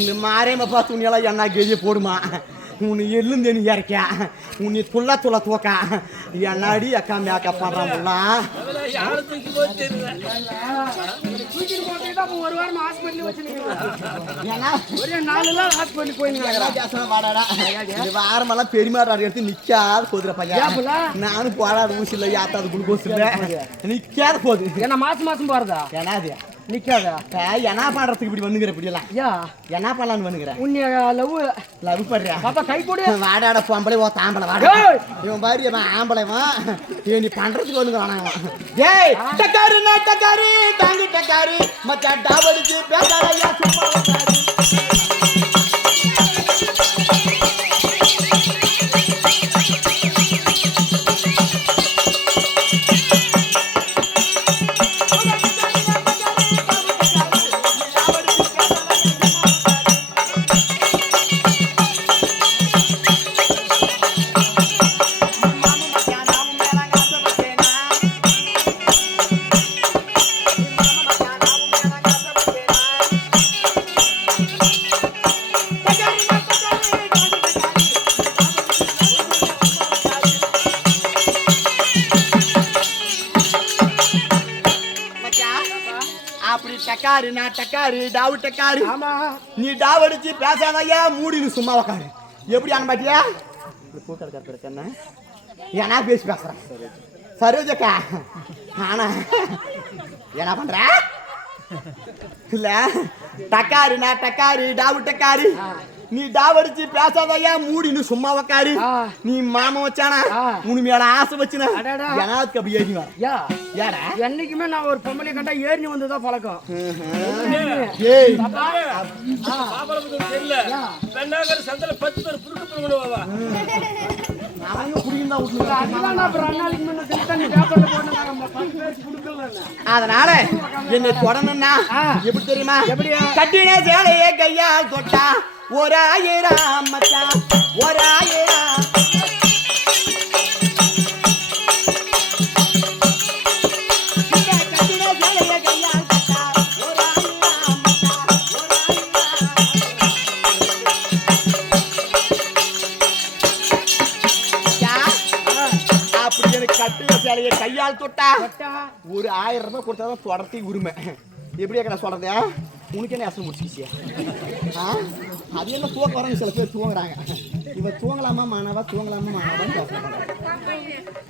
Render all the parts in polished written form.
இந்த மாரியம்மா பார்த்து துணியெல்லாம் என்ன கெஜி போடுமா உன்னை எள்ளுந்து நீ இறக்கா உன்னை துள்ள தூக்கா என்னடி அக்கா மேக்கப் பண்றாங்களா ஒரு வாரம் ஹாஸ்பிட்டல் வச்சு வாரமெல்லாம் பெருமாள் எடுத்து நிக்காத போதுற பையன் நானும் போடாத ஊசி இல்லை யாத்தாது குளுக்கோஸ் இல்லை நிக்காத போகுது என்ன மாசம் போறதா ஏன்னாது நிக்காதா என்ன பண்றதுக்கு இப்படி வந்துங்கிற இப்படி எல்லாம் என்ன பண்ணலான்னு வந்துங்கிறேன் உன்னை லவ் பண்றியா பாப்பா கை போடு வாடாட பொம்பளை ஓ தாம்பளை வாடா இவன் பாரு ஆம்பளைவா நீ பண்றதுக்கு வந்துங்கிறான் ஏய் டக்காரு நான் டக்காரு தாங்கி டக்காரு மச்சா டாவடிச்சு பேசாரையா சும்மா டக்காரு டாவு டக்காரு நீ டாவடிச்சு பேசாதையா மூடினு சும்மா உக்காரு எப்படி அனுப்பாட்டியா கூட்டல் ஏன்னா பேசி பேசுறேன் சரோஜக்கா ஆனா என்ன பண்ற இல்ல டக்காரு டாவு டக்காரு நீ டாவடிச்சு பேசாதையா மூடினு சும்மா உக்காரு நீ மாமா வச்சானா உன் மேல ஆசை வச்சுனா எனக்கு அப்படி ஏறி வர யாரா என்னைக்குமே நான் ஒரு பொம்பளை கண்டா ஏறி வந்துதான் பழக்கம் அதனால என்னை தொடணும்னா எப்படி தெரியுமா கட்டின சேலையே கையால் தொட்டா ஓராயிரம் மச்சான் ஓராயிரம் கையால் தொட்டா ஒரு 1000 ரூபாய் கொடுத்தாதான் தொடர்த்தி உரிமை எப்படியா நான் சொல்றதா உனக்கு என்ன அசல் முடிச்சிக்கிச்சியா அது என்ன தூக்க வரன்னு சில பேர் தூங்குறாங்க இவன் தூங்கலாமா மாணவா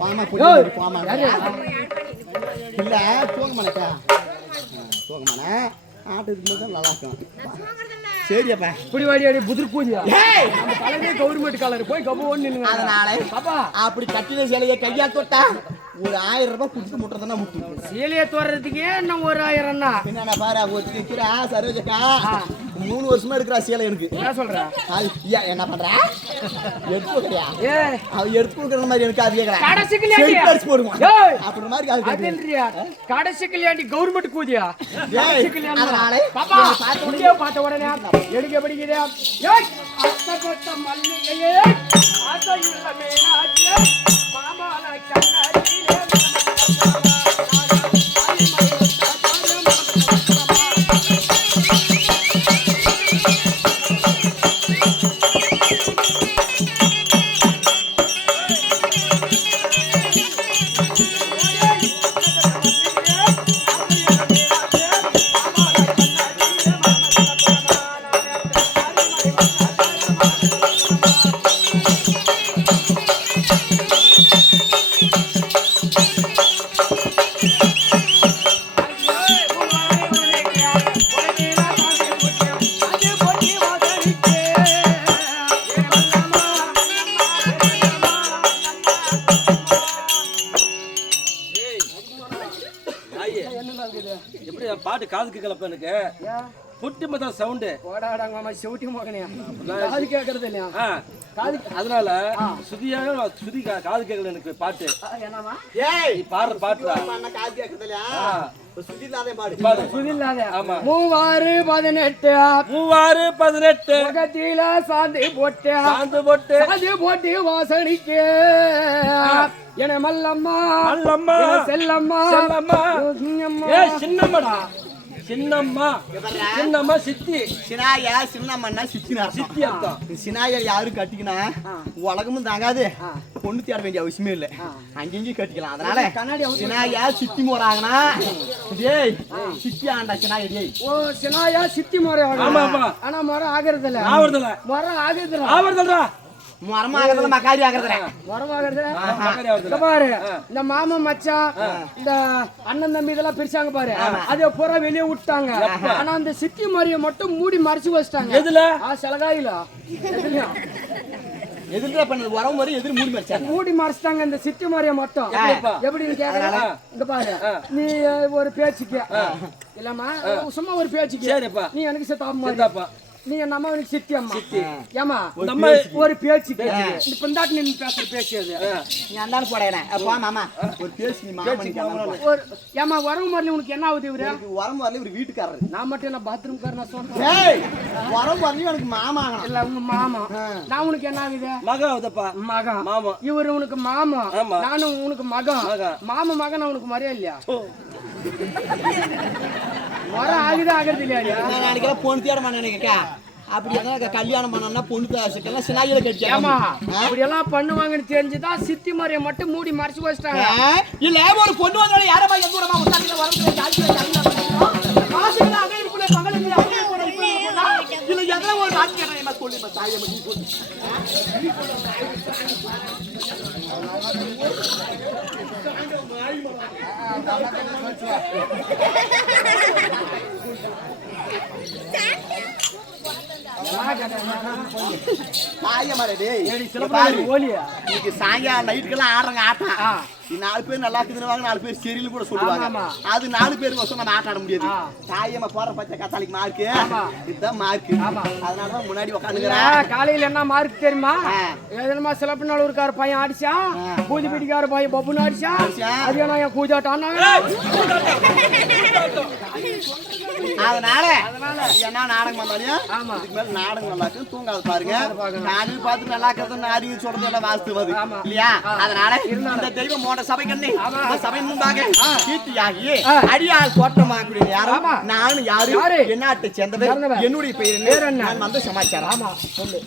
பாமா இல்ல தூங்க மாட்டா தூங்கமான ஆட்டுக்கு நல்லா இருக்கும் சரியாப்பா இப்படி வாடி புதிர் பூஜையா நம்ம தலைவே கவர்மெண்ட் காலர் போய் கப்பு ஒண்ணு அதனால பாப்பா அப்படி கட்டின சேலையை கையால் தொட்டா ஒரு 1000 ரூபாய் குடுத்து முட்டறதுனா முட்டு சேலையை தோறதுக்கே என்ன ஒரு 1000 தான் என்னடா பாரு ஒத்திக்கிறா சரோஜக்கா 3 வருஷமா இருக்கற சேலை எனக்கு என்ன சொல்ற என்ன பண்ற எடுத்துக்கறியா அவ எடுத்துக்கற மாதிரி எனக்கு அது கேக்குறா கடைசிக்குலடி பர்ஸ் போடுமா அப்படி மாதிரி அது இல்லையா கடைசிக்குலடி கவர்மெண்ட் கூதியா கடைசிக்குலடி அதனால பாப்பா பார்த்த உடனே எடுக்க படிக்கிறா ஏய் அத்தகட்ட மல்லிகையே ஆசையுள்ள மேனாஜி மாமால கண்ணாடியிலே எப்படி பாட்டு காது கேட்கலப்ப எனக்கு புட்டி மத சவுண்ட் ஓடாடாங்க மாமா செவுட்டி மகனே காது கேக்குறது இல்லையா காது அதனால சுதி காது கேட்கல எனக்கு பாட்டு என்னமா ஏய் பாடுற பாட்டு அண்ணா காது கேக்குறது இல்லையா சுதிலாதே பாடு சுதிலாதே ஆமா 3618 பக்கத்தில சாந்து போட்டு வாசனிக்கு என மல்லம்மா செல்லம்மா ஏ சின்னம்மடா சின்னம்மா எவர்ரா? சின்னம்மா சித்தி சினாயா சின்னம்மன்னா சித்தினா சித்தி அர்த்தம். சினாயா யாரும் கட்டிக்கினா உலகமும் தாங்காது பொண்ணு தேட வேண்டிய அவசியமே இல்லை அங்கேயும் கட்டிக்கலாம் அதனால சினாயா சித்தி போறாங்கன்னா டேய் சித்தி ஆண்டா சினாயா டேய் ஓ சினாயா சித்தி முறை ஆமா ஆமா ஆனா முறை ஆகிறது இல்ல ஆவறதுல முறை ஆகிறது இல்ல ஆவறதுலடா மரமா ஆகிறதுல மக்காரி ஆகிறதுல முறை ஆகிறது மக்காரி ஆவறதுல இங்க பாரு இந்த மாமா மச்சான் இந்த அண்ணன் தம்பி இதெல்லாம் பிரிச்சாங்க பாரு அதே பூரா வெளியே விட்டாங்க ஆனா அந்த சித்தி மாதிரியை மட்டும் மூடி மறைச்சு வச்சிட்டாங்க எதுல செலகாயில எதிர்த்து பண்ணது உரம் வரை எதிர் மூடி மறைச்சாங்க மூடி மறைச்சிட்டாங்க இந்த சித்தி மாதிரியை மட்டும் எப்படின்னு கேக்குறேன் இங்க பாரு நீ ஒரு பேச்சுக்கு இல்லம்மா சும்மா ஒரு பேச்சுக்கு சரிப்பா நீ எனக்கு சித்தாப்பா மாதிரி சித்தாப்பா நீ என் அம்மா எனக்கு சித்தி அம்மா ஏமா நம்ம ஒரு பேச்சுக்கு இந்த பிந்தாட்டு நின்று பேசுற பேச்சு அது நீ அந்தாலும் போட அப்பா மாமா ஒரு பேசி நீ மாமா ஒரு ஏமா உறவு மாதிரி உனக்கு என்ன ஆகுது இவரு உரம் வரல இவர் வீட்டுக்காரரு நான் மட்டும் என்ன பாத்ரூம் கார நான் சொல்றேன் ஏய் உரம் வரல எனக்கு மாமா இல்ல உங்க மாமா நான் உனக்கு என்ன ஆகுது மகன் ஆகுதப்பா மகன் மாமா இவரு உனக்கு மாமா ஆமா. நானும் உனக்கு மகன் மாமா மகன் உனக்கு மரியா இல்லையா முறை ஆகுது இல்லையா நான் நாளைக்கெல்லாம் பொண்ணு தேட மாட்டேன் அப்படி எதாவது கல்யாணம் பண்ணோம்னா பொண்ணு தாசிக்கெல்லாம் சினாயில ஏமா கட்டியா அப்படி எல்லாம் பண்ணுவாங்கன்னு தெரிஞ்சுதான் சித்தி மாதிரியை மட்டும் மூடி மறைச்சு வச்சிட்டாங்க இல்ல ஒரு பொண்ணு வந்தாலும் யாரமா எந்த ஊரமா உட்கார்ந்து இல்ல எதனா ஒரு நாட்டு கேட்டா சொல்லி தாயை பண்ணி சொல்லி சாயங்காலம் நைட்டுக்கெல்லாம் ஆடுறாங்க ஆட்டம் 4 பேர் நல்லா இருக்குதுன்னு 4 பேர் சரியில்லை கூட சொல்லுவாங்க அது 4 பேருக்கு வருஷம் நம்ம ஆட்ட ஆட முடியாது தாயம்மா போற பச்சை கத்தாளிக்கு மார்க்கு இதுதான் மார்க்கு அதனாலதான் முன்னாடி உட்காந்துக்கிறேன் காலையில என்ன மார்க் தெரியுமா எதுமா சிலப்பநாளூருக்கார பையன் அடிச்சா பூஜை பிடிக்கார பையன் பப்புன்னு அடிச்சா அது என்ன என் கூஜாட்டானா அதனால என்ன நாடகம் வந்தாலும் இதுக்கு மேல நாடகம் நல்லா இருக்கு தூங்காது பாருங்க நானும் பார்த்து நல்லா இருக்கிறது நாடியும் சொல்றது எல்லாம் வாஸ்து வருது இல்லையா அதனால இந்த தெய்வம் போன்ற சபை கண்ணி இந்த சபை முன்பாக கீர்த்தியாகி அடியால் தோற்றமாக்கூடிய யாரும் நானும் யாரு என்னாட்டை சேர்ந்தவர் என்னுடைய பெயர் நான் வந்த சமாச்சாரம் ஆமா சொல்லு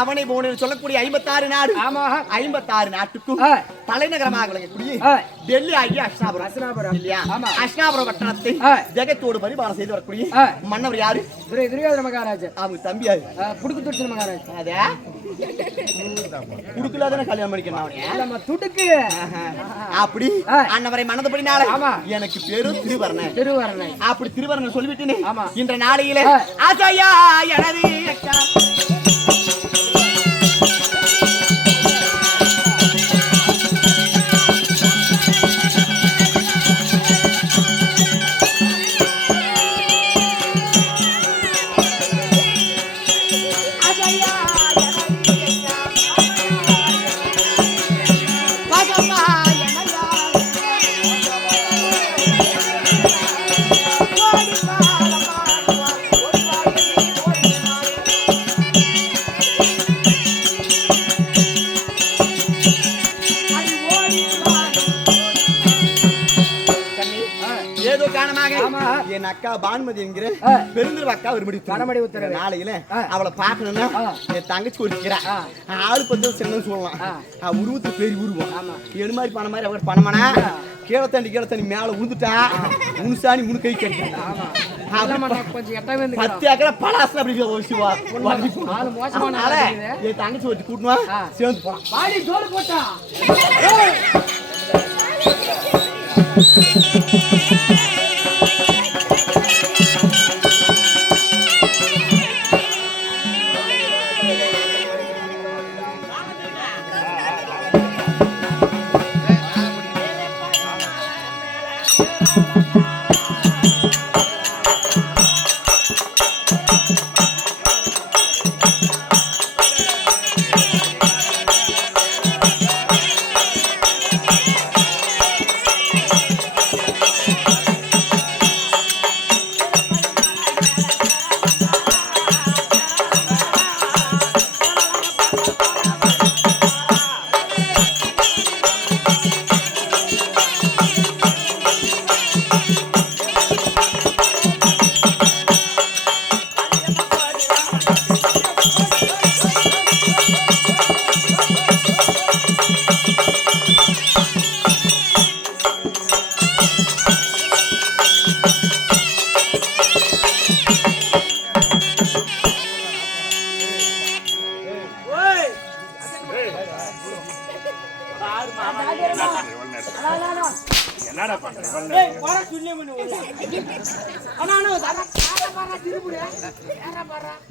அவனை போன சொல்லக்கூடிய 56 நாடு 56 நாட்டுக்கும் தலைநகரமாக விளங்கக்கூடிய டெல்லி ஆகிய அஷ்னாபுரம் இல்லையா அஷ்னாபுரம் பட்டணத்தை ஜெகத்தோடு பரிபாலனை செய்து வரக்கூடிய மன்னவர் யாரு துரியோதன மகாராஜா அவங்க தம்பியாரு புடுக்குத்துறை மகாராஜா அதே குடுக்கல தானே கல்யாணம் பண்ணிக்கணும் அவனே. இல்லம்மா துடுக்கு அப்படி அன்னவரை மனதுபடினால ஆமா. எனக்கு பேரும் திருவரணன். திருவரணை அப்படி திருவரணன் சொல்லிவிட்டேனே. ஆமா. இன்ற நாளையில ஆசையா எனது அக்கா. ஏதோ காரணமாக என் அக்கா பானுமதி என்கிற பெருந்திருவ அக்கா ஒரு மறுபடி உத்தரவு நாளையில அவளை பார்க்கணும்னா என் தங்கச்சி ஒருக்கிறா ஆளு பத்து சின்ன சொல்லலாம் உருவத்துக்கு பெரிய உருவம் எது மாதிரி பண்ண மாதிரி அவங்க பண்ணமானா கீழே தண்ணி மேல உழுந்துட்டா முனுசாணி முனு கை கொஞ்சம் 10 ஏக்கரை பலாசம் அப்படி என் தங்கச்சி வச்சு கூட்டணும் சேர்ந்து போலாம். பாடி ஜோறு போட்டா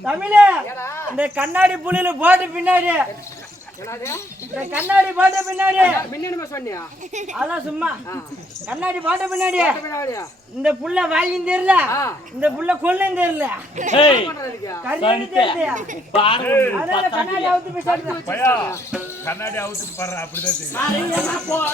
தமிழே இந்த கண்ணாடி புள்ளில போட்டு பின்னாடி இந்த கண்ணாடி போட்டு பின்னாடி மின்னணுமா சொன்னியா அதான் சும்மா கண்ணாடி போட்டு பின்னாடி இந்த புள்ள வாயும் தெரியல இந்த புள்ள கொள்ளும் தெரியல கண்ணாடி தெரியல அதனால கண்ணாடி அவுத்து பேசாது கண்ணாடி அவுத்து பாரு அப்படிதான்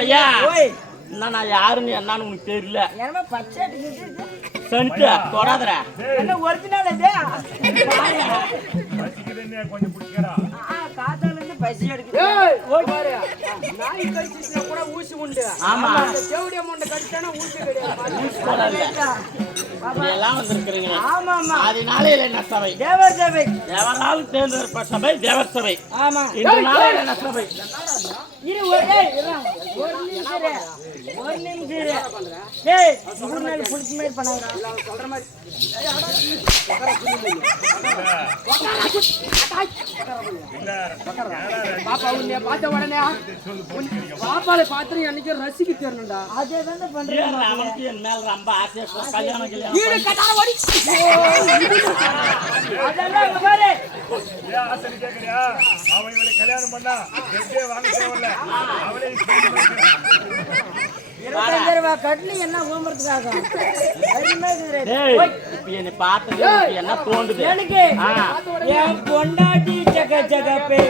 ஐயா நான் யாருன்னு என்னன்னு உனக்கு தெரியல தொடாதரா என்ன ஒரிஜினல் கொஞ்சம் பிடிக்கிறா காத்தால இருந்து பசி எடுக்குது நாய் கடிச்சிச்சுனா கூட ஊசி உண்டு ஆமா தேவடிய முண்டை கடிச்சானா ஊசி கிடையாது எல்லாம் வந்திருக்கிறீங்க ஆமா ஆமா அதனால என்ன சபை தேவர் சபை தேவரால் தேர்ந்தெடுப்ப சபை தேவர் சபை ஆமா இந்த நாளையில என்ன சபை இரு ஒரு டேய் ஒரு நிமிஷம் இரு. ஒரு நிமிஷம் இரு. டேய் மூணு நாள் புடிச்சு மாதிரி பண்ணாங்கடா. சொல்ற மாதிரி பாப்பா உன்னை பார்த்த உடனே பாப்பாவை பார்த்து என்னைக்கு ரசிக்க தெரியணும்டா. அதே தானே பண்றேன். அவனுக்கு என் மேல ரொம்ப ஆசையா கல்யாணம் கல்யாணம் வீடு கட்டாத ஓடி அதெல்லாம் இங்க பாரு. ஏன் ஆசைன்னு கேக்குறியா? அவன் இவளை கல்யாணம் பண்ணா ரெண்டே வாங்க தேவையில்ல. அவளே 25 ரூபாய் கட்லி என்ன ஹோம்வொர்க்குக்காக டேய் இப்ப என்னை பார்த்தது என்ன தோண்டுது எனக்கு என் பொண்டாட்டி ஜக ஜகப்பே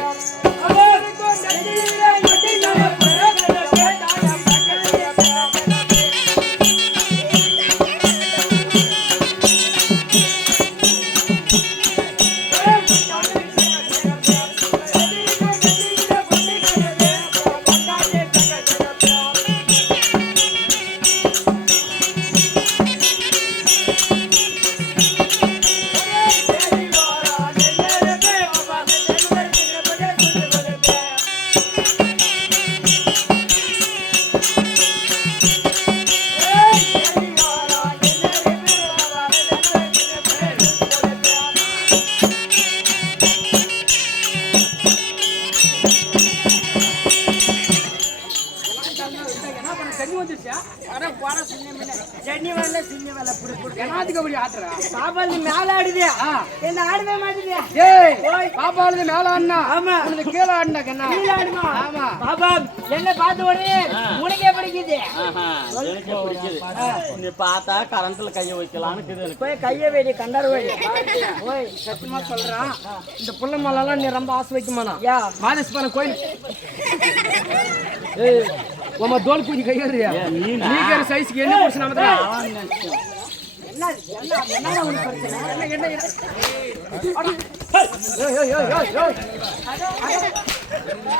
பாப்பாளுக்கு மேல ஆடுது என்ன ஆடவே மாட்டேது. பாப்பாவுக்கு மேல ஆடினா ஆமா கீழே ஆடினா கண்ணா கீழே ஆடுமா. ஆமா பாப்பா என்ன பார்த்த உடனே உனக்கே பிடிக்குது. எனக்கே பிடிக்குது நீ பார்த்தா கரண்ட்ல கைய வைக்கலான்னு இருக்குது எனக்கு போய் கைய வேடி கண்டாரு வேடி. ஓய் சத்தியமா சொல்றான் இந்த புள்ள மேலாம் நீ ரொம்ப ஆசை வைக்குமாண்ணா யா மாதேஸ்வரன் கோயில் ஏய் உமா தோல் பூஜை கையறியா நீக்கிற சைஸ்க்கு என்ன போச்சு நம்ம என்ன என்ன என்ன உனக்கு பிரச்சனை? என்ன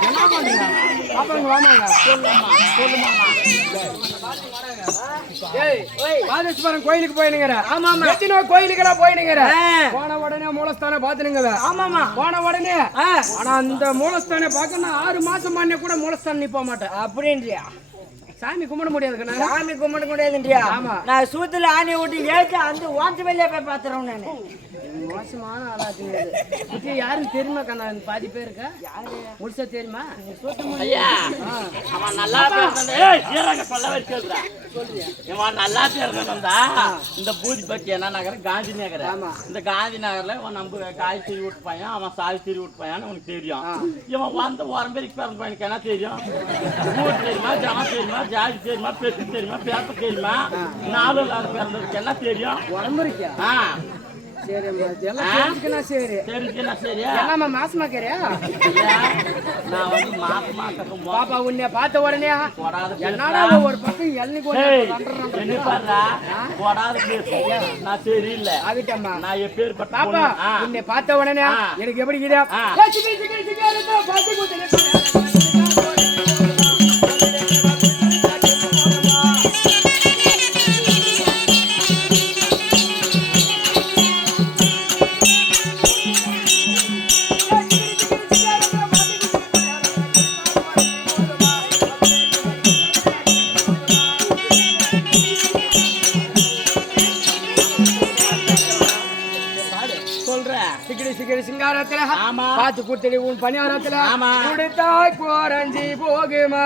என்ன பண்றீங்க பாப்பாங்க வாமாங்க மாதேஸ்வரன் கோயிலுக்கு போயினுங்கிற ஆமாமா எத்தனை கோயிலுக்கெல்லாம் போயினுங்கிற போன உடனே மூலஸ்தானம் பாத்துனுங்க ஆமாமா போன உடனே ஆனா அந்த மூலஸ்தானை பார்க்க நான் 6 மாசம் பண்ண கூட மூலஸ்தானம் நீ போக மாட்டேன் அப்படின்றியா? சாமி கும்பிட முடியாது சாமி கும்பிட முடியாதுன்றியா? ஆமா நான் சூத்துல ஆணி விட்டு ஏச்சு அந்த ஓட்டு வெளியே போய் பாத்துறேன் நானு. மோசமான ஆளாச்சு யாரும் தெரியுமா கண்ணா பாதி பேருக்கு முழுசா தெரியுமா ஐயா அவன் நல்லா பேசுறா ஏய் சீரக சொல்ல வச்சிருக்கா இவன் நல்லா பேசுறா இந்த பூஜை பத்தி என்ன நகர் காந்தி நகர் இந்த காந்தி நகர்ல இவன் நம்ம காய்ச்சறி விட்டு பையன் அவன் சாய்ச்சறி விட்டு பையன் உனக்கு தெரியும் இவன் வந்து உரம்பேரிக்கு பிறந்த பையனுக்கு என்ன தெரியும் ஊர் தெரியுமா ஜனம் தெரியுமா ஜாதி தெரியுமா பேச்சு தெரியுமா பேப்ப தெரியுமா 4 பிறந்ததுக்கு என்ன தெரியும் உடம்புரிக்கா சரி சரி தெரிஞ்சுன்னா சரியா எல்லாம மாசமா கேரியா நான் வந்து மாசமா பாப்பா உன்னை பார்த்த உடனே என்னால ஒரு பக்கம் என்ன பாருடா போடாத பேசு நான் சரியில்லை ஆகிட்டம்மா நான் எப்பேற்பட்ட பாப்பா உன்னை பார்த்த உடனே எனக்கு எப்படி இதா சிங்காரத்துல பாத்து குடுத்தடி உன் பணியாரத்துல குடித்தாய் குறைஞ்சி போகுமா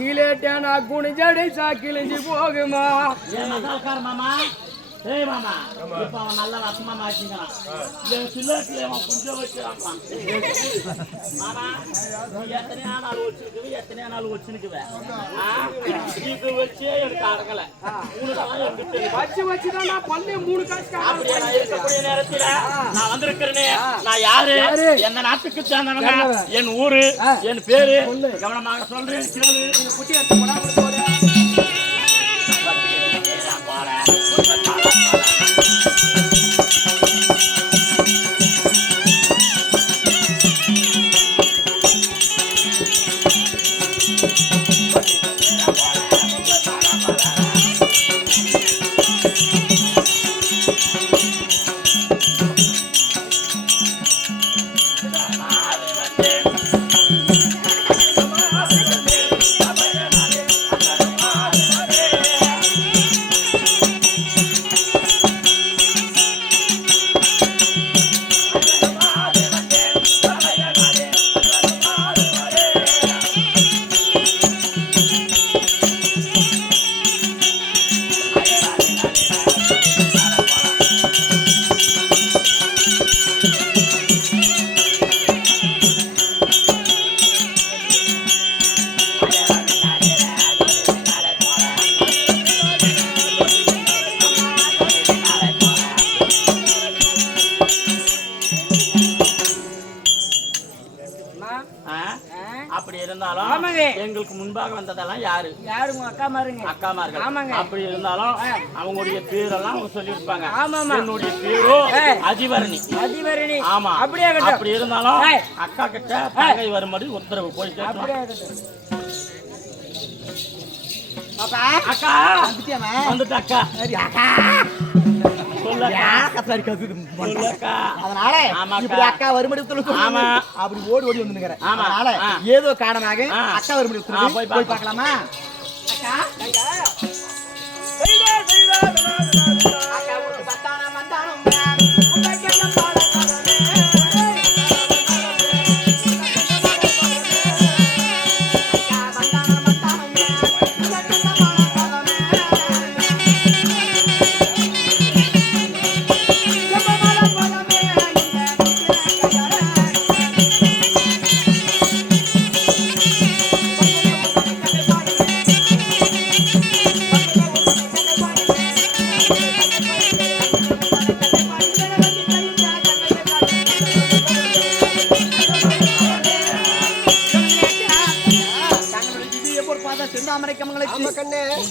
சீலேட்டா குனிஞ்சடி சாக்கிழிஞ்சி போகுமா மாமா ஏய் மாமா இப்ப அவன் நல்ல ரசமா மாட்டிக்கிறான் சிலத்துல அவன் கொஞ்சம் வச்சுறான் மாமா நீ எத்தனையா நாள் வச்சிருக்குவேன் இது வச்சே எனக்கு அடங்கல வச்சுதான் நான் பண்ண 3 காசு அப்படியே நான் இருக்கக்கூடிய நேரத்துல நான் வந்திருக்கிறேனே நான் யாரு எந்த நாட்டுக்கு சேர்ந்தவங்க என் ஊரு என் பேரு கவனமாக சொல்றேன் கேளு குட்டி எடுத்து போடா ஆ? அப்படி இருந்தாலும் ஆமாங்க. எங்களுக்கு முன்பாக வந்ததெல்லாம் யாரு? யாரு உங்க அக்கா மாருங்க? அக்காமார்கள். ஆமாங்க. அப்படி இருந்தாலும் அவங்களுடைய பேரெல்லாம் அவங்க சொல்லியிருப்பாங்க. ஆமாமா. என்னுடைய பேரோ அதிவரணி. அதிவரணி. ஆமா. அப்படியே இருக்கட்டும். அப்படி இருந்தாலும் அக்கா கிட்ட தங்கை வரும்படி உத்தரவு போய் கேட்கலாம். அப்படியே இருக்கட்டும். பாப்பா அக்கா வந்துட்டியாமா? வந்துட்டு அக்கா அக்கா சொல்லக்கா ஏன் கத்தா இருக்காது? சொல்லக்கா. அதனால ஆமாக்கா. இப்படி அக்கா வரும்படி உத்தரவு ஆமா. அப்படி ஓடி ஓடி வந்துக்கிறேன். ஆமா. அதனால ஏதோ காரணமாக அக்கா வரும்படி உத்தரவு போய் போய் பார்க்கலாமா? அக்கா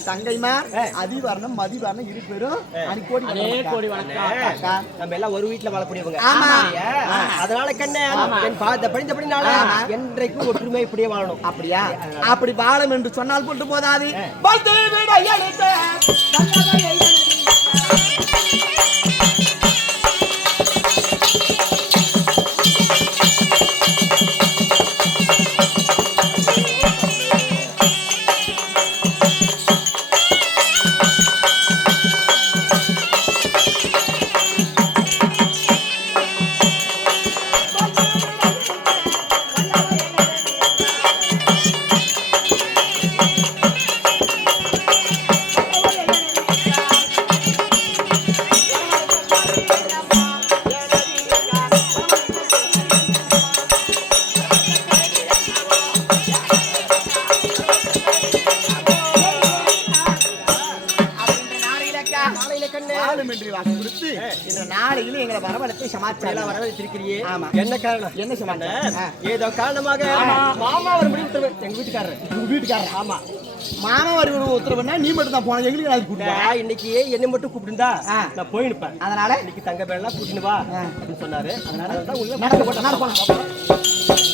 தங்கைமா அதிவரணம் மதிவரணம் இரு பேரும் கோடி வணக்கம். அக்கா நம்ம எல்லாம் ஒரு வீட்டுல வாழக்கூடியவங்க. ஆமா. அதனால கண்ணே என் படித்தபடினால என்றைக்கும் ஒற்றுமை இப்படியே வாழணும். அப்படியா? அப்படி வாழும் என்று சொன்னால் கொண்டு போதாது. எங்களை வரவழைத்து சமாச்சாரம் வரவழைத்திருக்கிறியே. ஆமா. என்ன காரணம்? என்ன சமாச்சாரம்? ஏதோ காரணமாக மாமா ஒரு முடிவு எங்க வீட்டுக்காரர். உங்க வீட்டுக்காரர்? ஆமா. மாமா வரி உத்தரவுன்னா நீ மட்டும் தான் போன, எங்களுக்கு அது கூட்டிட்டு வா. இன்னைக்கு என்னை மட்டும் கூப்பிட்டுருந்தா நான் போயிருப்பேன். அதனால இன்னைக்கு தங்க பேரெல்லாம் கூட்டின்னு வா அப்படின்னு சொன்னாரு. அதனால தான் உள்ள நடக்க போட்டேன். நடக்க போலாம்.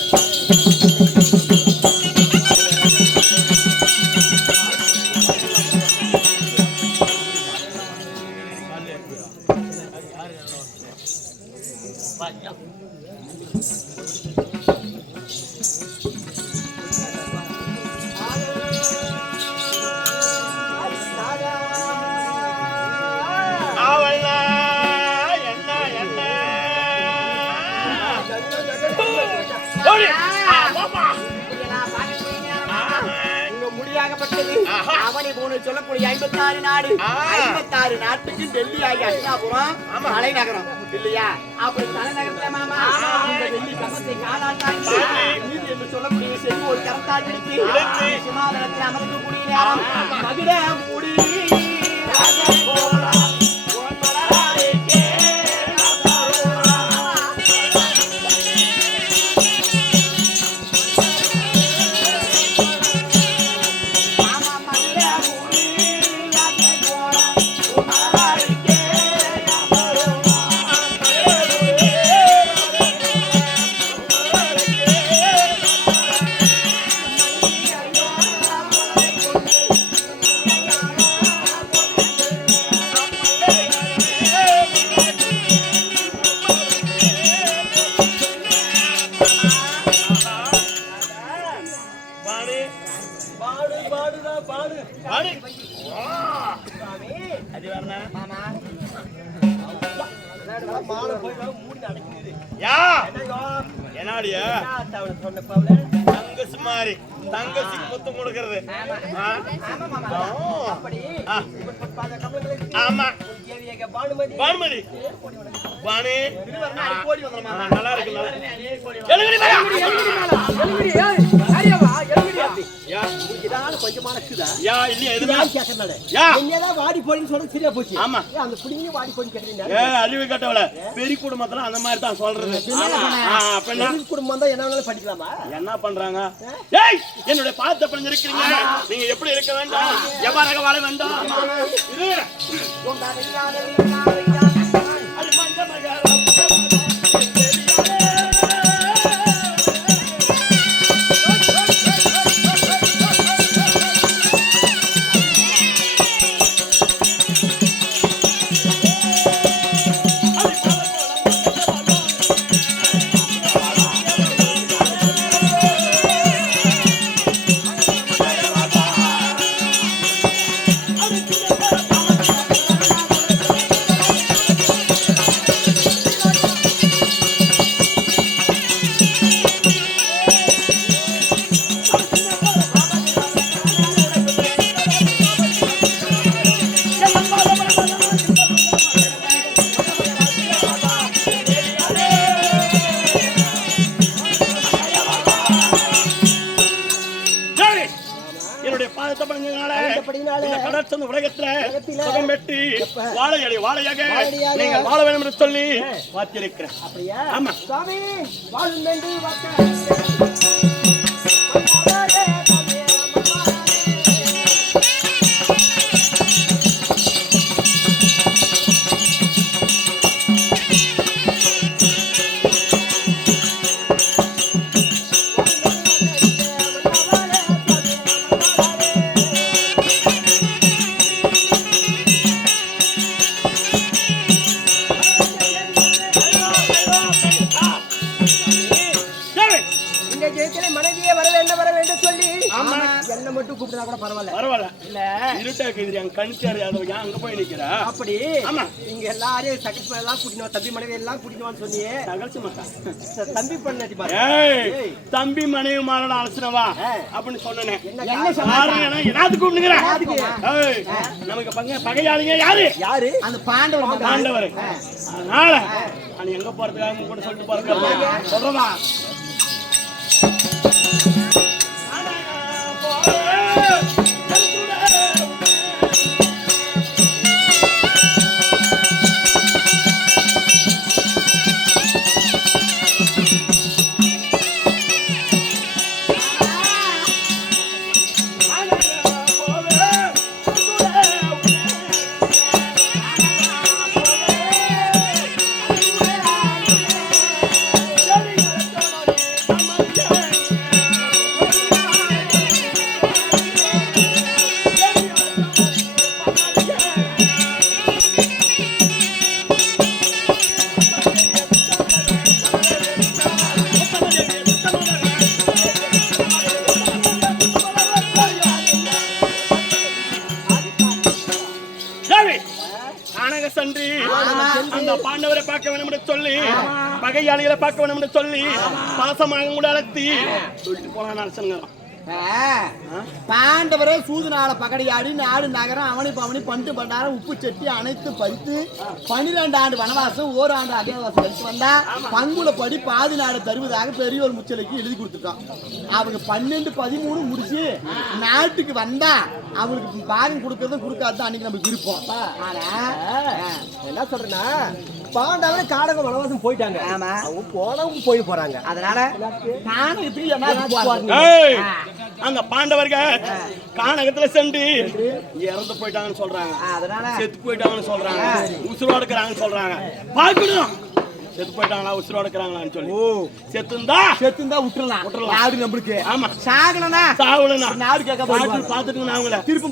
அவனை போன சொல்லக்கூடிய 56 நாடு, 56 நாட்டுக்கு டெல்லி ஆகி அஷ்டாபுரம் தலைநகரம் இல்லையா? அப்படி தலைநகரத்துல மாமா இந்த டெல்லி கம்பத்தை காலாட்டாங்க என்று சொல்லக்கூடிய செய்தி ஒரு கரத்தால் இருக்கு. சிமாதனத்தில் அமர்ந்தக்கூடிய நேரம் மகிழ முடி என்னடியா தங்கச்சி மாதிரி தங்கச்சிக்கு முத்தம் கொடுக்கறது. ஆமா பானுமதி பானு நல்லா இருக்குல்ல? கொஞ்சமா இருக்குதா யா இல்லையா எதுனா கேட்கறனால யா என்னதான் வாடி போறேன்னு சொல்றது சரியா போச்சு ஆமா அந்த புடிங்கி வாடி போறேன்னு கேக்குறீங்க அறிவு கட்டவள பெரிய குடும்பத்துல அந்த மாதிரி தான் சொல்றது பெரிய குடும்பம் தான் என்ன வேணாலும் படிக்கலாமா என்ன பண்றாங்க ஏய் என்னுடைய பாதத்தை பணிஞ்சிருக்கீங்க நீங்க எப்படி இருக்க வேண்டாம் எவ்வாறாக வாழ வேண்டாம் இரு அது மஞ்ச மகாரா நீங்கள் வாழ வேண்டும் என்று சொல்லி வாத்திருக்கிறேன். அப்படியா? ஆமா. சுவாமி வாழும் வேண்டி வாக்க என்ன மட்டும் கூப்பிட்டா கூட பரவாயில்ல. பரவாயில்ல. இல்ல இருட்டா இருக்குது அங்க கணிச்சாரு அத ஏன் அங்க போய் நிக்கிற? அப்படி. ஆமா. இங்க எல்லாரையும் சகஸ் எல்லாம் கூட்டினோம் தம்பி மனைவி எல்லாம் கூட்டினோம்னு சொன்னியே. சகஸ் மக்கா. தம்பி பண்ணாடி பாரு. ஏய் தம்பி மனைவி மாறன அலசனவா அப்படி சொன்னனே. என்ன சொன்னாரு? என்னது கூப்பிடுங்கற? ஏய் நமக்கு பகையாளிங்க யாரு? யாரு? அந்த பாண்டவர். பாண்டவர். அதனால நான் எங்க போறதுக்காக கூட சொல்லிட்டு போறேன். சொல்றதா? அந்த பாண்டவரை பார்க்க வேண்டும் என்று சொல்லி பகையாளிகளை பார்க்க வேண்டும் என்று சொல்லி பாசமாக கூட அழைத்தி சொல்லிட்டு போனான் அரசனுங்க. பாண்டவரை சூதுநாள பகடையாடி நாடு நகரம் அவனி பவனி பண்டு பண்டாரம் உப்பு செட்டி அனைத்து பறித்து 12 ஆண்டு வனவாசம் ஓராண்டு அகவாசம் கழித்து வந்தா பங்குல படி பாதி நாடு தருவதாக பெரியோர் முச்சலைக்கு எழுதி கொடுத்துருக்கான். அவங்க 12 13 முடிச்சு நாட்டுக்கு வந்தா அவங்களுக்கு பாகம் கொடுக்கறது கொடுக்காது அன்னைக்கு நம்ம விருப்பம். ஆனா என்ன சொல்றேன்னா பாண்டவரை காடக வனவாசம் போயிட்டாங்க. ஆமா அவங்க போனவங்க போய் போறாங்க. அதனால காணகத்துக்கு என்ன அந்த பாண்டவர்கள் கானகத்துல சென்று இறந்து போயிட்டாங்கன்னு சொல்றாங்க. அதனால செத்து போயிட்டாங்கன்னு சொல்றாங்க. உசுரோட இருக்கிறாங்கன்னு சொல்றாங்க. பார்க்கணும் செத்து போயிட்டாங்களா உசுரோட இருக்கிறாங்களான்னு சொல்லி. செத்துந்தா விட்டுறலாம் நாடு நம்மளுக்கு. ஆமா சாகலனா சாவலனா நாடு கேட்க பாத்துட்டு அவங்கள திருப்பி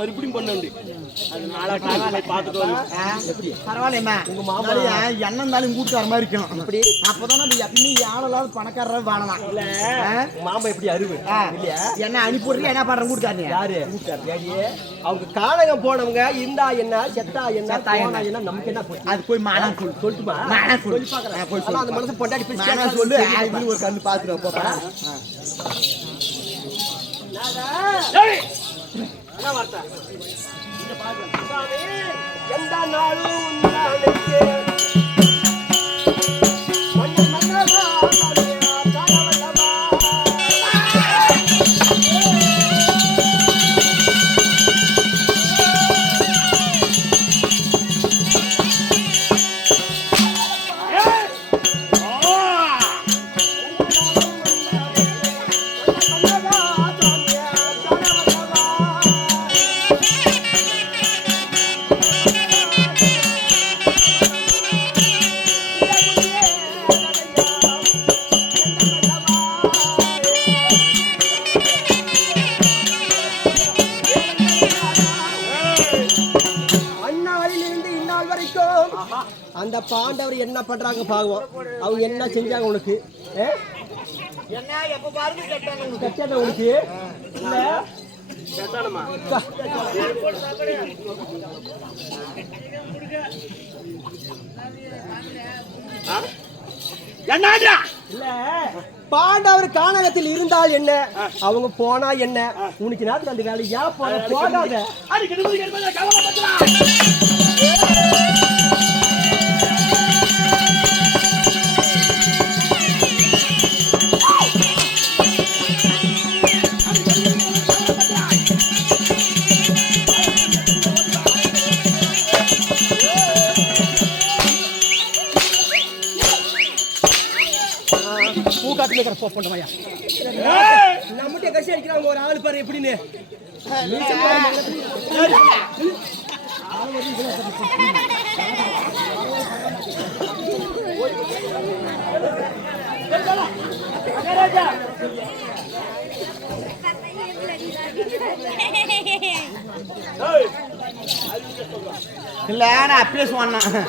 மறுபடியும் பண்ணு. அதனால பாத்துட்டு பரவாயில்லையம்மா உங்க மாப்பிள்ளைய எண்ணம் இருந்தாலும் கூட்டு வர மாதிரி இருக்கும். அப்படி அப்பதான் நம்ம எப்பயுமே யாரெல்லாம் பணக்காரர் வாழலாம். இல்ல மாமா எப்படி அருவு இல்லையா? என்ன அனுப்பிடுறீங்க என்ன பண்ற கூட்டாரு யாரு அவங்க கானகம் போனவங்க இருந்தா என்ன செத்தா என்ன நமக்கு என்ன அது போய் மானா சொல்லிட்டுமா சொல்லி பாக்குறேன். போய் சொல்ல அந்த மனசு பொண்டாடி பேசி சொல்லு ஒரு கண்ணு பாத்துட்டு போப்பா. எந்த நாளும் பாண்டவர் என்ன பண்றாங்க பாவம். அவங்க என்ன செஞ்சாங்க உனக்கு? என்ன எப்ப பாருங்க கேட்டாங்க கட்டாத உனக்கு இல்ல என்னடா இல்ல பாண்டவர் கானகத்தில் இருந்தால் என்ன, அவங்க போனா என்ன, உனக்கு நேரத்துக்கு அந்த வேலை ஏன் போகாத. நம்மகிட்ட கட்சி அடிக்கிறாங்க ஒரு ஆளு பாரு எப்படின்னு. இல்ல நான் அப்பயே சொன்னேன்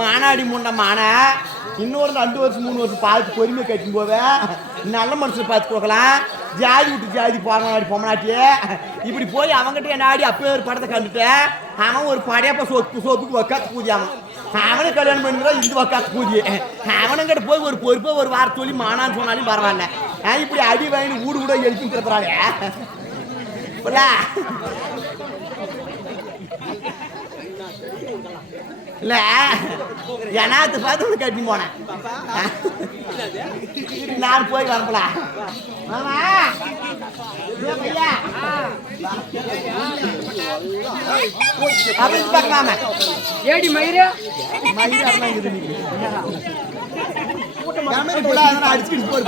மானாடி முண்டை மானை இன்னொரு 2 வருஷம் 3 வருஷம் பார்த்து பொறுமை கட்டும் போவே நல்ல மனுஷன் பார்த்து போகலாம். ஜாதி விட்டு ஜாதி போனாடி பொம்மனாட்டியே இப்படி போய் அவங்ககிட்ட என்ன ஆடி அப்பயே ஒரு படத்தை கண்டுட்டேன். அவன் ஒரு படையப்ப சோப்புக்கு உக்காத்து பூஜை அவனை கல்யாணம் பண்ணிக்கிறோம் இந்த உக்காத்து பூஜை அவனுங்கிட்ட போய் ஒரு பொறுப்பை ஒரு வாரம் சொல்லி மானான்னு சொன்னாலும் பரவாயில்ல. இப்படி அடி வாங்கி ஊடு கூட எழுப்பிக்கிறாளே இல்ல என்னாத்து பார்த்து ஒன்று கட்டி போனேன். நான் போய் வரப்பல மாமா பையா அப்படி பார்க்கலாம ஏடி மயிரா மயிரா அடிச்சுட்டு போய்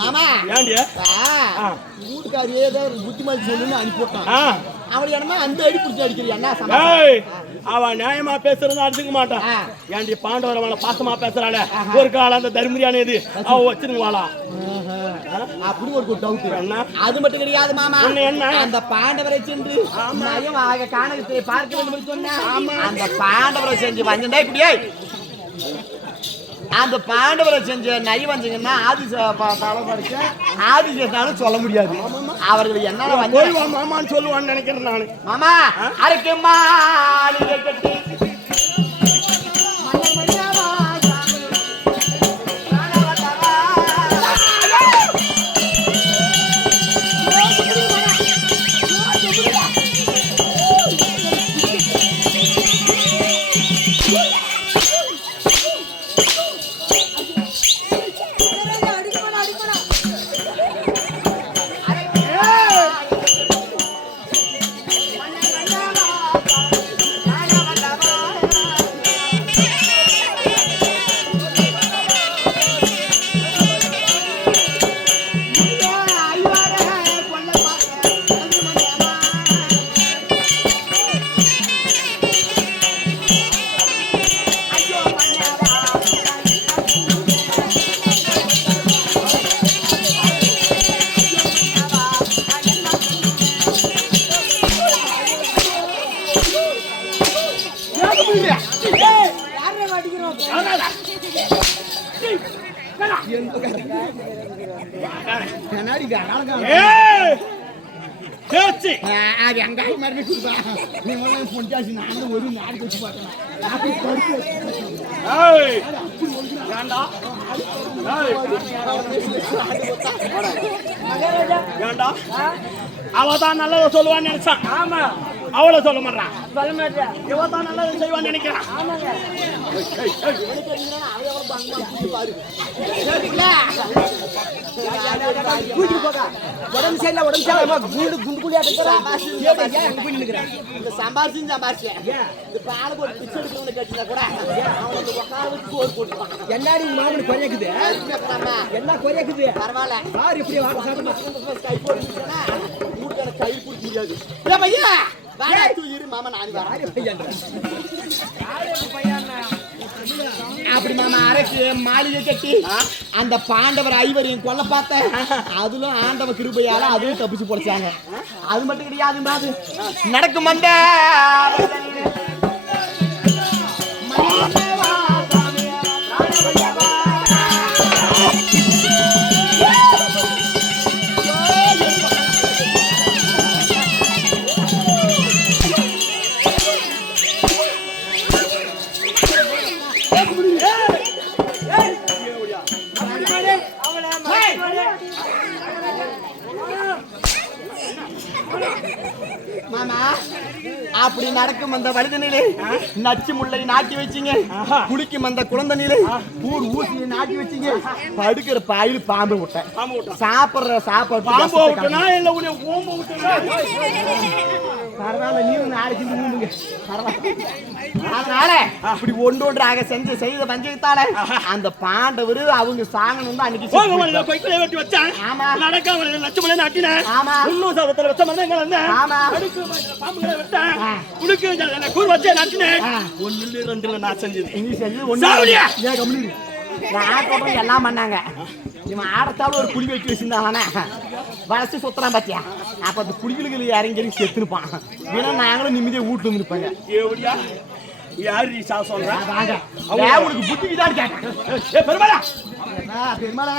மாமா வீட்டுக்காரி ஏதோ புத்திமதி சொல்லுன்னு அனுப்பிவிட்டான். அவன் என்னமா அந்த அடி பிடிச்சி அடிக்கிறியா? அவன் நியாயமா பேசுறது அடிச்சுக்க மாட்டான். ஏன்டி பாண்டவர் அவளை பாசமா பேசுறாள ஒரு காலம் அந்த தர்மரியான இது அவ வச்சிருவாளா அப்படி ஒரு டவுட். அது மட்டும் கிடையாது மாமா, என்ன அந்த பாண்டவரை சென்று காணகத்தை பார்க்க வேண்டும் சொன்ன அந்த பாண்டவரை செஞ்சு வந்தா இப்படியே அந்த பாண்டவரை செஞ்ச நைவஞ்சங்கன்னா ஆதிசேஷனாலும் சொல்ல முடியாது. அவர்கள் என்ன மாமான்னு சொல்லுவான்னு நினைக்கிறேன் நானு. மாமா அரைக்கு மாளிகை கட்டி அவதான் நல்லதை சொல்லுவான்னு நினைச்சான். ஆமா அவளை சொல்ல மாட்டான். சொல்ல மாட்டேன். இவதான் நல்லதை செய்வான்னு நினைக்கிறான். உடம்பு சரியில்லை உடம்பு சரியில்லை குண்டு குண்டு குழியா சம்பாரிச்சு ஒரு பிச்சை எடுக்கணும்னு கேட்டா கூட என்னடி மாமனு குறையாக்குது என்ன குறையாக்குது பரவாயில்ல யார் இப்படி கை போட்டு கை பிடிக்க முடியாது. பையன் மாமா நான் பையன் அப்படி மாமா அரசு மாளிகை கட்டி அந்த பாண்டவர் ஐவரையும் கொல்ல பார்த்தேன். அதுல ஆண்டவ கிருபையால அதுவும் தப்பிச்சு பொழைச்சாங்க. அது மட்டும் கிடையாது, நடக்கும் மண்ட மாமா அப்படி நடக்கும் அந்த வழுத நிலை நச்சு முல்லை நாட்டி வச்சிங்க, குளிக்கும் அந்த குழந்தை நிலை ஊர் ஊசியை நாட்டி வச்சிங்க, படுக்கிற பாயில் பாம்பு விட்டேன், சாப்பிடுற சாப்பாடு பரவாயில்ல நீங்க நாளைக்கு ஊம்புங்க அதனால அப்படி ஒன்றொன்றாக செய்த பஞ்சகத்தால அந்த பாண்டவர் அவங்க சாங்கணும் தான் அன்னைக்கு வெட்டி வச்சான். ஆமா நடக்காம நச்சு முல்லை நாட்டினேன். ஆமா இன்னும் சாதத்துல வச்ச மந்தங்கள் வந்தேன். ஆமா பாம்புகளை விட்டேன். குடுக்கு கூறு வச்சே நாட்டினேன். ஒண்ணுல ரெண்டுல நான் செஞ்சது. நீ செஞ்சது ஒண்ணு ஏன் கம்முனு நான் எல்லாம் பண்ணாங்க. இவன் ஆடத்தாலும் ஒரு குழி வெட்டி வச்சிருந்தானே வளர்ச்சி சுத்தலாம் பாத்தியா, அப்ப அந்த குழிகளுக்கு இறங்கி செத்துருப்பான். ஏன்னா நாங்களும் நிம்மதியா வீட்டுல இருந்துருப்பாங்க. யாரு சா சொல்றேன் உனக்கு புத்திக்குதான் கேட்டேன். பெருமாளா பெருமாளா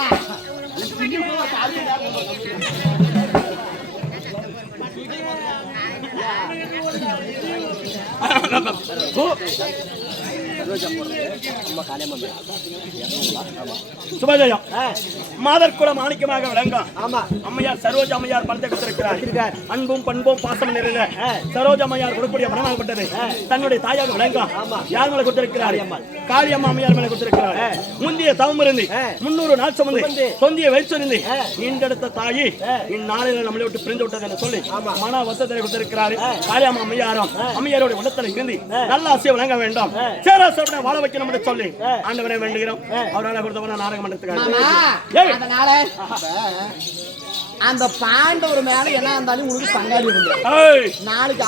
சுபஜயம் மாதர்குல மாணிக்கமாக விளங்கும். ஆமா அம்மையார் சரோஜ அம்மையார் பணத்தை கொடுத்திருக்கிறார். அன்பும் பண்பும் பாசம் நிறைந்த சரோஜ அம்மையார் கொடுக்கூடிய மனமாகப்பட்டது தன்னுடைய தாயாக விளங்கும். யார் மேல கொடுத்திருக்கிறார்? காளியம்மா அம்மையார் மேல கொடுத்திருக்கிறார். முந்திய தவம் இருந்து 300 நாள் சுமந்து தொந்திய வயிற்றிருந்து ஈண்டெடுத்த தாயி இந்நாளில நம்மளை விட்டு பிரிந்து விட்டது என்று சொல்லி மன வசத்தை கொடுத்திருக்கிறார். காளியம்மா அம்மையாரும் அம்மையாருடைய உள்ளத்துல இருந்து நல்ல ஆசையை வழங்க வேண்டும், சேராசோட வாழ வைக்கணும் என்று சொல்லி ஆண்டவரை வேண்டுகிறோம். அவரால் கொடுத்தவன நாடகம் பண்றதுக்காக அதனால அந்த பாண்டவர் மேல என்ன இருந்தாலும் உனக்கு பங்காளி உண்டு. நாளைக்கு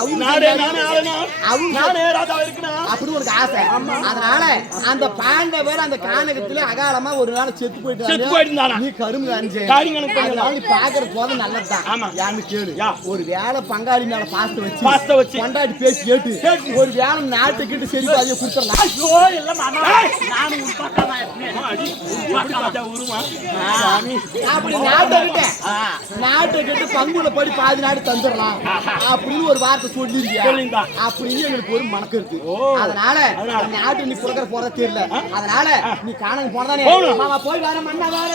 அப்படி ஒரு ஆசை. அதனால அந்த பாண்டவர் அந்த கானகத்துல அகாலமா ஒரு நாள் செத்து போயிட்டு நீ கரும்பு நீ பாக்குறது போது நல்லதுதான். யாரு கேளு, ஒரு வேலை பங்காளி மேல பாஸ்த வச்சு கொண்டாடி பேசி கேட்டு ஒரு வேலை நாட்டுக்கிட்டு சரி பாதிய கொடுத்துடலாம். அப்படி நாட்டை கேட்டு பங்குல படி பாதி நாடு தந்துடலாம் அப்படின்னு ஒரு வார்த்தை சொல்லிருக்கியா அப்படின்னு எங்களுக்கு ஒரு மணக்கம் இருக்கு. அதனால நாட்டு நீ கொடுக்கற போற தெரியல. அதனால நீ காணங்க போனதானே மாமா போய் வர மண்ணா வார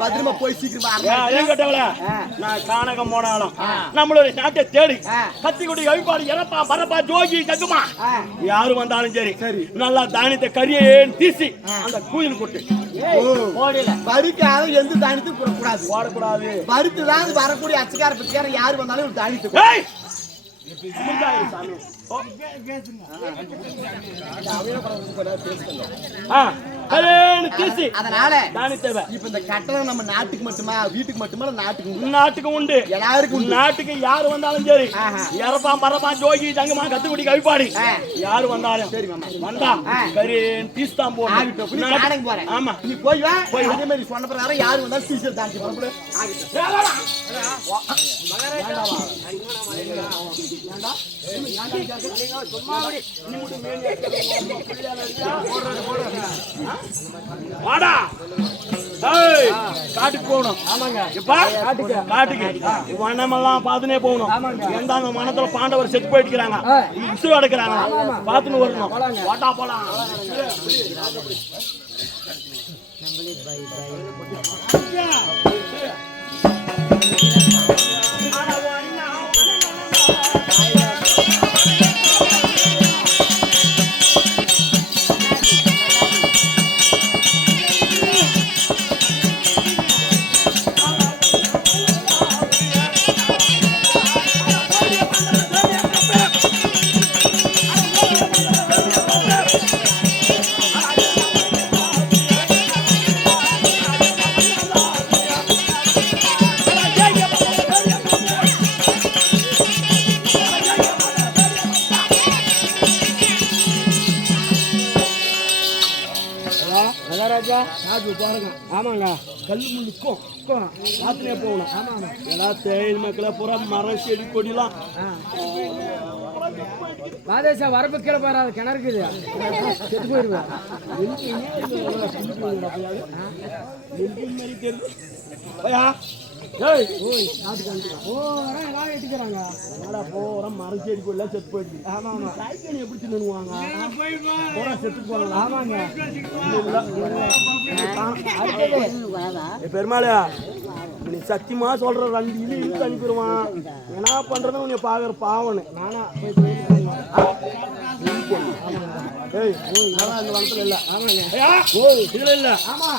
பத்திரமா போய் சீக்கிரம் கானகம் போனாலும் நம்மளுடைய நாட்டை தேடி கத்திக்குடி கவிப்பாடு இறப்பா பரப்பா ஜோகி ஜகுமா யாரு வந்தாலும் சரி நல்லா தானியத்தை கரியே தீசி அந்த கூயில் கொட்டு பருக்காக எந்த தானியத்தையும் போடக்கூடாது போடக்கூடாது. பருத்துதான் வரக்கூடிய அச்சக்கார பச்சக்கார யாரு வந்தாலும் ஒரு தானியத்தை அதனால இப்ப இந்த கட்டணம் நம்ம நாட்டுக்கு மட்டுமா வீட்டுக்கு மட்டுமா நாட்டுக்கு உண்டு எல்லாருக்கும். நாட்டுக்கு யாரு வந்தாலும் சரி இறப்பா மரப்பா ஜோகி ஜங்கமா கத்துக்குடி கவிப்பாடி யாரு வந்தாலும் சரி வந்தா கரியன் தீஸ்தான் போறேன். போறேன் ஆமா நீ போய் அதே மாதிரி சொன்ன பிரகாரம் யாரு வந்தாலும் டீச்சர் தாண்டி வரப்பட வாடா காட்டுக்கு போகணும். காட்டுக்கு வனமெல்லாம் பாத்துனே போகணும். எந்த அந்த வனத்துல பாண்டவர் செத்து போயிட்டுக்கிறாங்க, உசுறு அடக்குறாங்க, பாத்துன்னு வரணும். வாட்டா போலாம். சார்ஜா சார்ஜ் பாருங்க ஆமாங்க கல் முள்ளுக்கும் ராத்திரியே போகணும் ஆமாங்க எல்லாம் தேயில் மக்களை பூரா மரம் செடி கொடிலாம் மாதேஷா வரப்பு கீழே பாரு அது கிணறுக்குது செத்து போயிருவேன் மாதிரி தெரியுது பையா ஏய் எடுக்கிறாங்க என்னடா போற மரம் செடி கொடிலாம் செத்து போயிடுது ஆமா ஆமா சாய்க்கணி எப்படி தின்னுவாங்க போறா செத்துக்கு போகலாம் ஆமாங்க பெருமாளே நீ சத்தியமா சொல்ற 2 இழு இழுத்து அனுப்பிடுவான் என்ன பண்றது உன்னை பாக்குற பாவனு நானா ஏய் இந்த வளத்துல இல்ல ஆமாங்க ஓ இதுல இல்ல ஆமா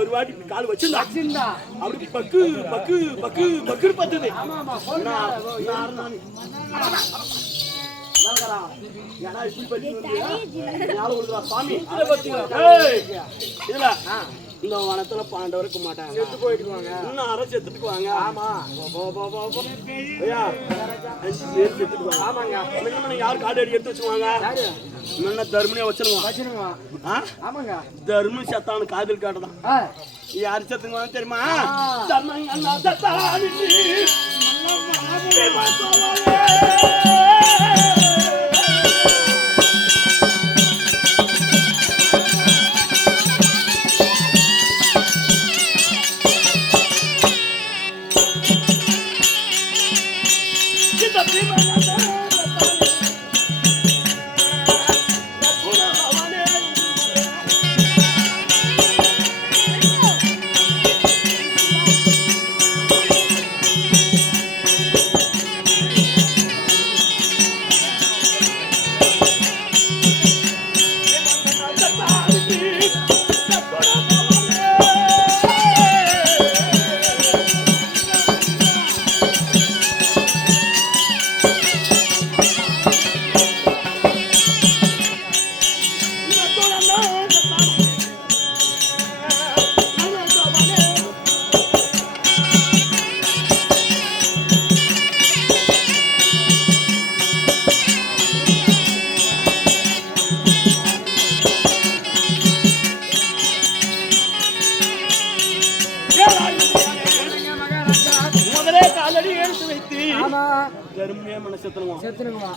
ஒரு வாட்டி கால் வச்சிருந்தா அப்படி பக்கு பக்கு பக்கு பக்கு பத்துது இதுல இந்த வனத்துல பாண்டவர் இருக்க மாட்டாங்க செத்து போயிடுவாங்க இன்னும் அரை செத்துக்குவாங்க ஆமா ஐயா 5 பேர் செத்துக்குவாங்க ஆமாங்க யார் காடு அடி எடுத்து வச்சுக்குவாங்க முன்ன தர்மனியா வச்சிருவான் ஆமாங்க தர்மம் செத்தான காதல் காட்டுதான் யார் செத்துக்குவாங்க தெரியுமா தர்மங்க செத்தானி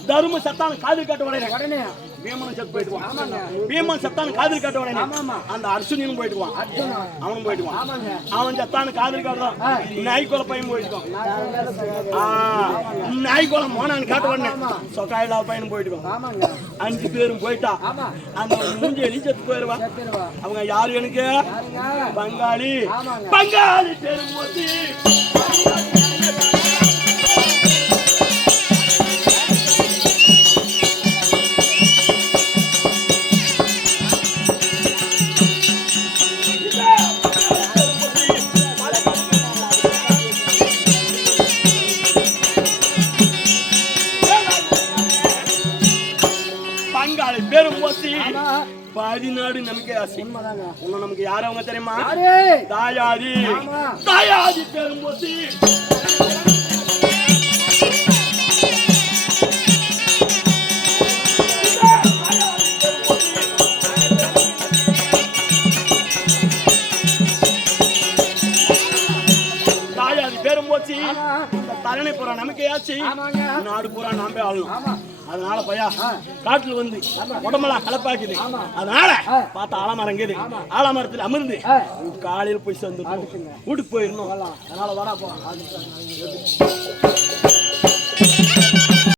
தர்ம சத்தான காதல் காட்ட உடனே பீமன் செத்து போயிடுவான் பீமன் சத்தான காதல் காட்ட உடனே அந்த அர்ஜுனனும் போயிடுவான் அவனும் போயிடுவான் அவன் சத்தான காதல் காட்டுறான் நாய்க்கோல பையன் போயிடுவான் நாய்க்கோல மோனான்னு காட்ட உடனே சொக்காயிலா பையனும் போயிடுவான் 5 பேரும் போயிட்டா அந்த மூஞ்சி எலி செத்து போயிடுவான் அவங்க யாரு எனக்கு பங்காளி பங்காளி பெருமூர்த்தி பேரும் போச்சு பாதி நாடு நமக்கே ஆசை. உன்ன நமக்கு யாரு அவங்க தெரியுமா? தாயாதி. தாயாதி பேரும் போச்சு. தாயாதி பேரும் போச்சு. தரணி பூரா நமக்கே ஆச்சு. நாடு பூரா நாமே ஆளணும். அதனால பையா காட்டுல வந்து உடம்பெல்லாம் கலப்பாக்குது. அதனால பார்த்தா ஆலமரங்குது. ஆலமரத்தில் அமர்ந்து காலையில் போய் சேர்ந்து வீட்டுக்கு போயிடணும். அதனால வரா போ.